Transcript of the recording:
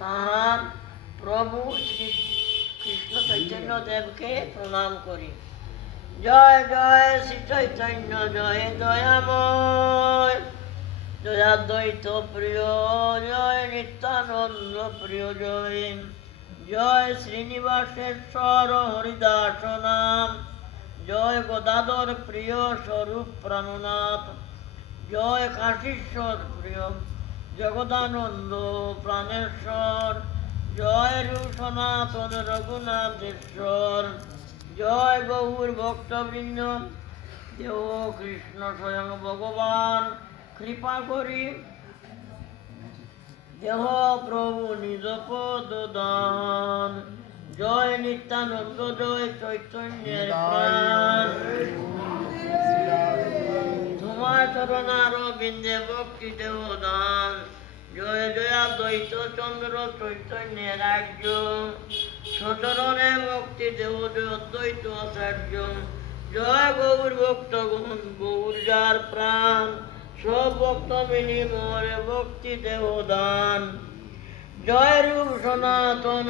তাহার প্রভু শ্রী কৃষ্ণ চৈতন্য দেবকে প্রণাম করি। জয় জয় শ্রী চৈতন্য জয় দয়াময়, জয়াদ্বৈত প্রিয় জয় নিত্যানন্দ প্রিয় জয়, জয় শ্রীনিবাসেশ্বর হরিদাস নাম, জয় গদাধর প্রিয় স্বরূপ প্রাণনাথ, জয় কাশীশ্বর প্রিয় জগদানন্দ প্রাণেশ্বর, জয় রূপ সনাতন রঘুনাথেশ্বর, জয় গৌর ভক্তবৃন্দ, দেহ কৃষ্ণ স্বয়ং ভগবান কৃপা করি, দেহ প্রভু নিজ পদ দান, জয় নিত্যানন্দ জয় চৈতন্যের প্রাণ, তোমার চরণার বিন্দে ভক্তি দেহ দান, জয় জয়াদ্বৈত চন্দ্র চৈতন্যের রাজ্য, সচরণে ভক্তি দেহ জয় অদ্বৈত আচার্য, জয় গৌর ভক্তগণ গৌর যার প্রাণ, সব ভক্ত বিনিময় ভক্তি দেহ দান, জয় রূপ সনাতন